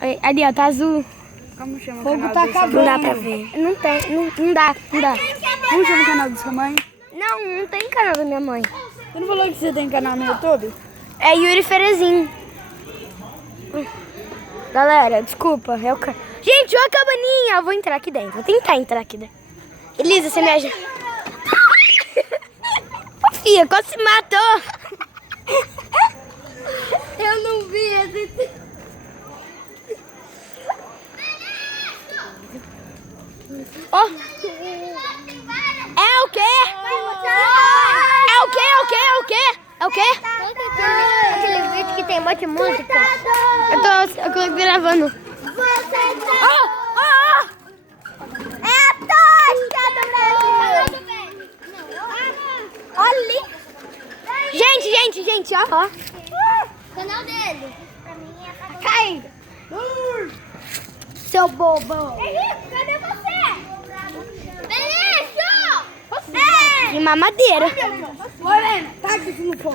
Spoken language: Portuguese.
Ali, ó, tá azul. Como chama o Fogo canal tá da sua acabando. Não mãe? dá pra ver. Não tem, não dá. Como chama o canal da sua mãe? Não tem canal da minha mãe. Você não falou que você tem canal no YouTube? É Yuri Ferezinho. Galera, desculpa. Gente, olha a cabaninha. Eu vou entrar aqui dentro. Vou tentar entrar aqui dentro. Elisa, você me ajuda? Ô, filha, quase se matou. Eu não vi. Ó. É o quê? É o quê? É o quê? É o quê? É o quê? Aquele vídeo que tem um monte de música. Eu tô gravando. Ó, ó, ó. É a tosca do Brasil. Olha. Gente, ó. Canal dele. Cai. Seu bobo. Cadê você? Benício! Você! De mamadeira. Lorena, tá aqui no fogo.